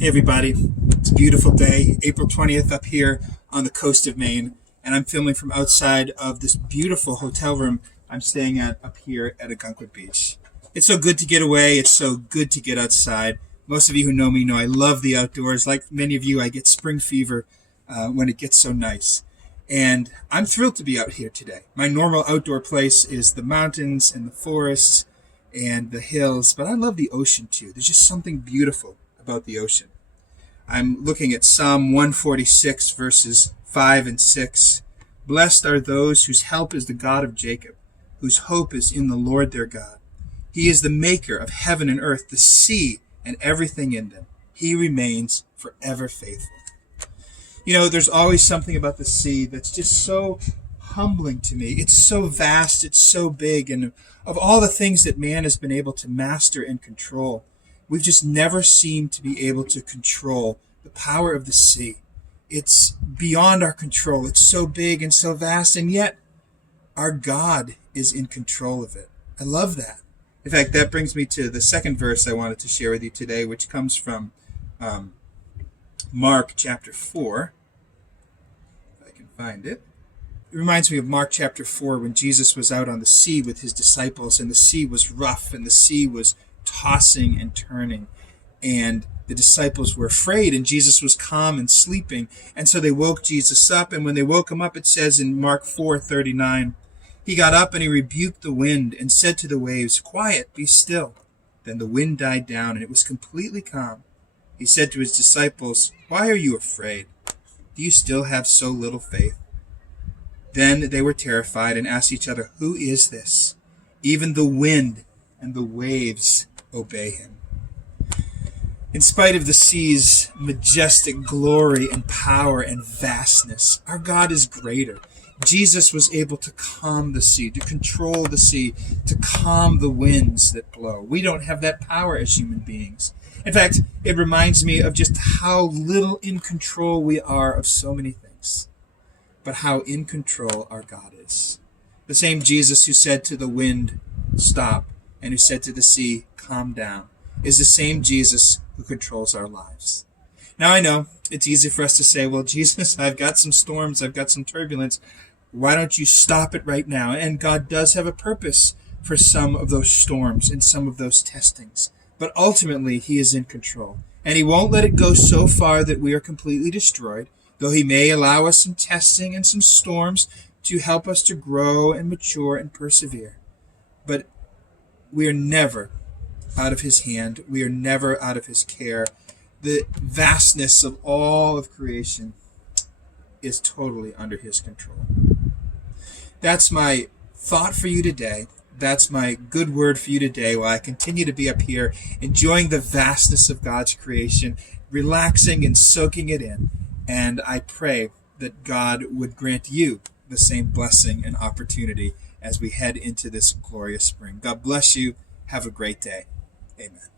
Hey everybody, it's a beautiful day, April 20th up here on the coast of Maine, and I'm filming from outside of this beautiful hotel room I'm staying at up here at Ogunquit Beach. It's so good to get away, it's so good to get outside. Most of you who know me know I love the outdoors. Like many of you, I get spring fever when it gets so nice. And I'm thrilled to be out here today. My normal outdoor place is the mountains and the forests and the hills, but I love the ocean too. There's just something beautiful about the ocean. I'm looking at Psalm 146, verses 5 and 6. Blessed are those whose help is the God of Jacob, whose hope is in the Lord their God. He is the maker of heaven and earth, the sea and everything in them. He remains forever faithful. You know, there's always something about the sea that's just so humbling to me. It's so vast, it's so big, and of all the things that man has been able to master and control, we've just never seemed to be able to control the power of the sea. It's beyond our control. It's so big and so vast, and yet our God is in control of it. I love that. In fact, that brings me to the second verse I wanted to share with you today, which comes from Mark chapter 4. If I can find it. It reminds me of Mark chapter 4 when Jesus was out on the sea with his disciples, and the sea was rough and the sea was tossing and turning, and the disciples were afraid, and Jesus was calm and sleeping, and so they woke Jesus up. And when they woke him up, it says in Mark 4:39, he got up and he rebuked the wind and said to the waves, "Quiet, be still." Then the wind died down and it was completely calm. He said to his disciples, "Why are you afraid? Do you still have so little faith?" Then they were terrified and asked each other, "Who is this? Even the wind and the waves obey him." In spite of the sea's majestic glory and power and vastness, our God is greater. Jesus was able to calm the sea, to control the sea, to calm the winds that blow. We don't have that power as human beings. In fact, it reminds me of just how little in control we are of so many things, but how in control our God is. The same Jesus who said to the wind, "Stop," and who said to the sea, "Calm down," is the same Jesus who controls our lives. Now I know it's easy for us to say, "Well, Jesus, I've got some storms, I've got some turbulence. Why don't you stop it right now?" And God does have a purpose for some of those storms and some of those testings. But ultimately, he is in control. And he won't let it go so far that we are completely destroyed, though he may allow us some testing and some storms to help us to grow and mature and persevere. But we are never out of his hand. We are never out of his care. The vastness of all of creation is totally under his control. That's my thought for you today. That's my good word for you today while I continue to be up here enjoying the vastness of God's creation, relaxing and soaking it in. And I pray that God would grant you the same blessing and opportunity as we head into this glorious spring. God bless you. Have a great day. Amen.